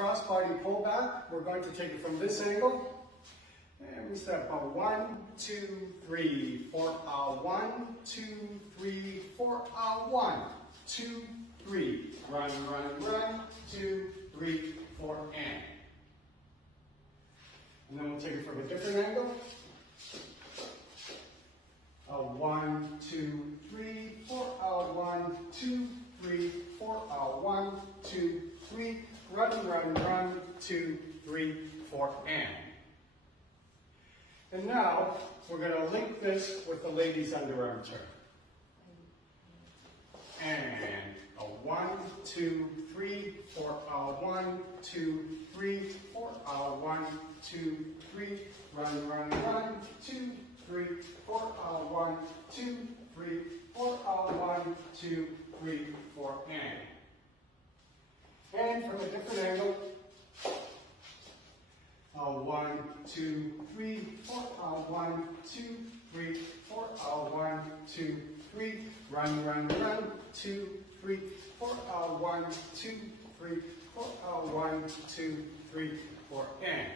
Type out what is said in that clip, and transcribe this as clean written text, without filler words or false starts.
crossbody pullback. We're going to take it from this angle. And we step 1, 2, 3, 4, 1, 2, 3, 4, 1, 2, 3. Run, run, run, 2, 3, 4, and. And then we'll take it from a different angle. 1, 2, 3, 4, 1, 2, 3, 4, 1, 2, 3. Run, run, run, 2, 3, 4, and. And now, we're going to link this with the ladies' underarm turn. And 1, 2, 3, 4, 1, 2, 3, 4, 1, 2, 3, run, run, run, 2, 3, 4, 1, 2, 3, 4, 1, 2, 3, 4, and. And from a different angle. 1, 2, 3, 4, 1, 2, 3, 4, 1, 2, 3, run, run, run, 2, 3, 4, 1, 2, 3, 4, 1, 2, 3, 4, and.